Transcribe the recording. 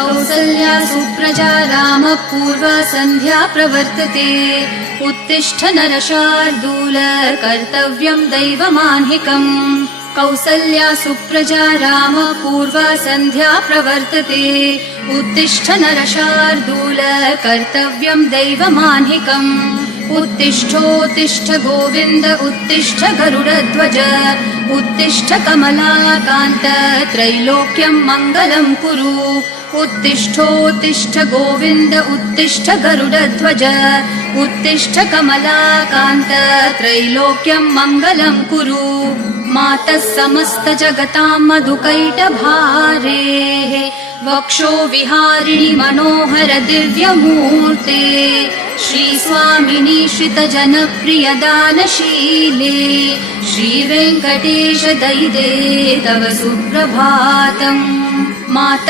कौसल्या सुप्रजा रामः पूर्वा सन्ध्या प्रवर्तते उत्तिष्ठ नरशार्दूल कर्तव्यं दैवमाह्निकम् कौसल्या सुप्रजा रामः पूर्वा सन्ध्या प्रवर्तते उत्तिष्ठ नरशार्दूल कर्तव्यं दैवमाह्निकम् उत्तिष्ठोत्तिष्ठ गोविन्द उत्तिष्ठ गरुडध्वज उत्तिष्ठ कमलाकान्त त्रैलोक्यं मङ्गलं कुरु उत्तिष्ठोत्तिष्ठ गोविन्द उत्तिष्ठ गरुडध्वज उत्तिष्ठ कमलाकान्त त्रैलोक्यं मङ्गलं कुरु मातः समस्त जगतां मधुकैटभारेः वक्षो विहारिणि मनोहर दिव्यमूर्ते श्रीस्वामिनि श्रितजनप्रियदानशीले श्रीवेङ्कटेश दयिते तव सुप्रभातम् माता